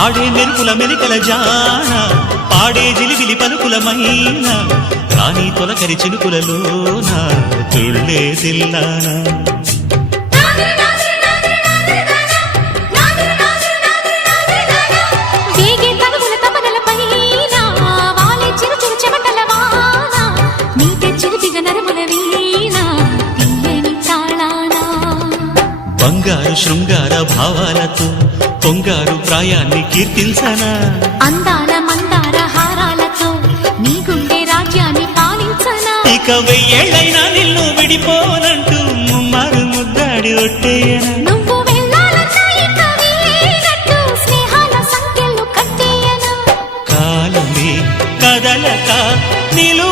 ఆడే మెరుపుల మెలికల జాన పాడే జిలిబిలి పలుకులమైన రాణి తొలకరి చినుకులలోన తుళ్ళే తిల్లానా బంగారు శృంగార భావాలతో పొంగారు ప్రాయాన్ని కీర్తించనా అందాల మందార హారాలతో నీ గుండె రాజ్యాన్ని పాలించనా ఇక వెయ్యేళ్ళైనా నిన్ను విడిపోనంటూ ముమ్మారు ముద్దాడి ఒట్టేయనా నువ్వు వెళ్ళాలన్నా ఇక వీలేనట్టు స్నేహాల సంఖ్యలు కట్టేయనా కాలమే కదలక నిలు